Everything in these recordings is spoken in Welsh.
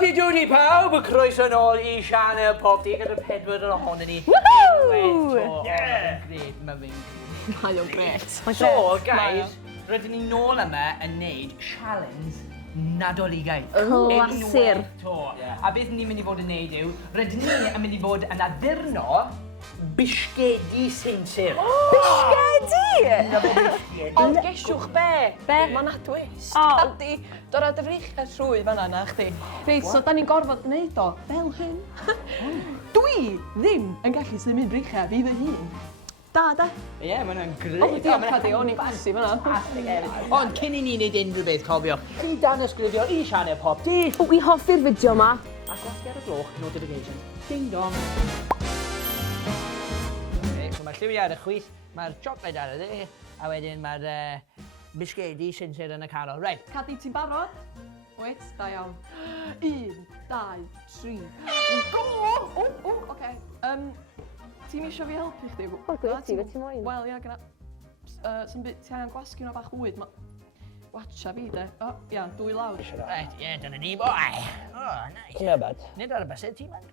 Popty dwni pawb, croeso nôl I sianel PopT gyda 4 ohonyn ni. Woohoo! Yeah! Mae fi'n Mae o'n gret. So, guys, rydyn ni nôl yma yn neud challenge Nadoligaidd. Clasur. A beth ni'n mynd I fod yn neud yw, rydyn ni yn mynd I fod yn addurno Bisgedi sinsir. Bisgedi! Ond gesiwch be? Be? Mae na twist. O. Cadi, dod â dyfrichau trwy fan'na na chdi. Reit, so da ni'n gorfod wneud o fel hyn. Dwi ddim yn gallu symud breichau fi fy hun. Da. Ie, mae hwnna'n O, gred. diolch Cadi, o'n i'n basi fan'na. Ond cyn I ni wneud unrhyw beth, cofiwch, chi Tanysgrifia I sianel PopT. Wi hoffi'r fideo ma. A gwasgu ar y gloch, notification. Ding dong. So mae'r lliwiau ar y chwith, mae'r chocolate ar y dde, a wedyn mae'r bisgedi sinsir yn y canol. Right. Cadi, ti'n barod? Wait, da iawn. 1, 2, 3. O, oce. Ti'n isio fi helpu chdi? O, gweithio, fe ti'n moyn? Wel, ia, gyda... Ti angen gwasgu hwnna bach bwyd. Watcha fi, de. O, ia, 2 lawr. Right, ie, dyna ni, boi. O, nice. Come here, bud. Nid ar y bysedd ti, man.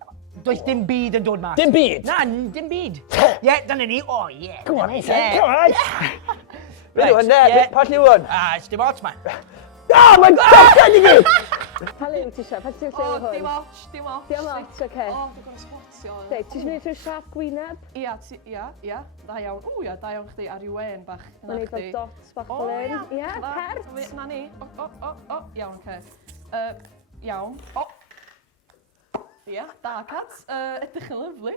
Does dim byd yn dod mas. Dim byd? Na, dim byd. Ie, dyna ni. O, ie. Come on, Ie. come on. Right, Rydw hwnna, ie. pa lle hwn? It's dim ots, man. Oh my God, Cadi fi! Pa le wyt ti eisiau? Pa ti'n O, lle dim hwn? ots, dim ots. Dim ots, oce. O, dwi'n gorau spotio. Reit, ti eisiau gwneud trwy siap gwyneb? Ia, da iawn. O, ia, da iawn chdi ar i wen bach. Mae'n neud fel dots bach O, fel ia, hyn. Ie, pert. Na ni. O, iawn, ce. Iawn. O. Ia, da, Cat. Edrych yn lyflu.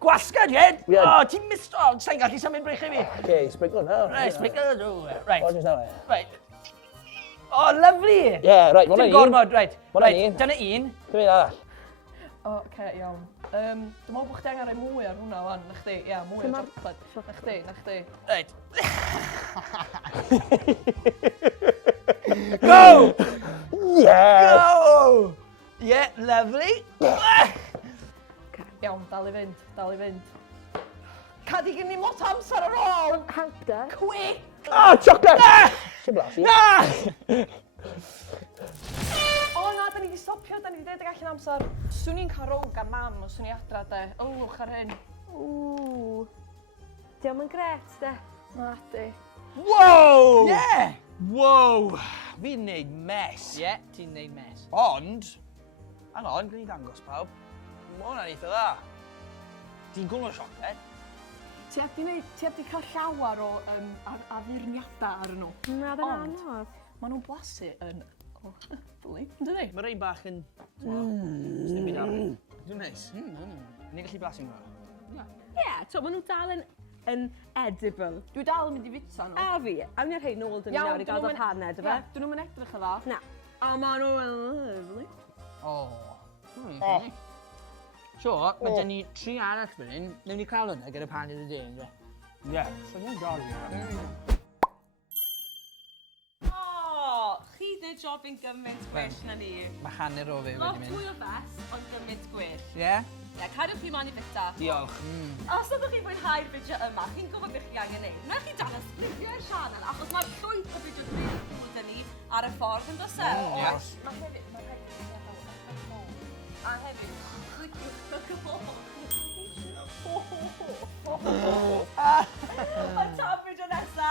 Gwasgad, Ied? Ie. O, ti'n misto. Sa'n gallu symud breichau fi. Okay, sprinkle now. Right, sprinkle. Right. What is that? Right. Oh, lovely. Yeah, right, one Dim on gormod, right. Hwnna Right, un. dyna un. Come here, arall. O, ce, iawn. Dwi'n meddwl bod chdi angen rhoi mwy ar hwnna, wan. Na chdi, ia, mwy o chocolate. Na chdi. Right. Go! Yes! Go! Yeah, lovely. Iawn, dal I fynd. Cadi gen ni lot o amser ar ôl. Help da. Quick! Oh, chocolate! Shiblashi. Na! O na, da ni wedi stopio, da ni wedi dweud allan amser. Swn i'n cael rowg ar mam os swn i adra, de. Ylwch ar hyn. Ww. Diolch yn gret, de. Na, di. Wow! Yeah! Wow! Fi'n neud mes. Yeah, ti'n neud mes. Ond, hang on, gwneud dangos pawb. Mae hwnna'n eitha dda. Ti'n gwmwn o siocled? Ti heb di cael llawer o addurniadau ar nhw. Na, dda Ond, anodd. maen nhw'n blasu yn... O, dyli, ynddi? Mae rhain bach yn... Sdim byd arall. Dwi'n neis. Ni'n gallu blasu nhw. Ie, to, maen nhw dal yn edible. Dwi dal yn mynd i fita nhw. A fi, awn ni'r rhai nôl dyn ni nawr i gael o'r haned, Ie, yma. dyn nhw'n edrych yn dda. Na. A maen nhw'n lyflu. O. So, mae dyn ni 3 arall fan hyn. Newn ni cael hwnna gyda pan i'r dyn, dwe. Ie. So ni'n dal i. O, chi wneud job yn gymaint gwell na ni. Mae hanner o fe Lot wedi mynd. mwy o fes, ond gymaint gwell. Ie? Ie, cariwch chi man i bita. Diolch. Os ydych chi'n fwynhau'r fideo yma, chi'n gwybod beth chi angen neud. Newch chi Tanysgrifia sianel, achos mae'r llwyth o fideo gwneud gyda ni ar y ffordd yn dos e. Ie. Mae hefyd, a hefyd, cliciwch y gloch. A tan fideo nesa,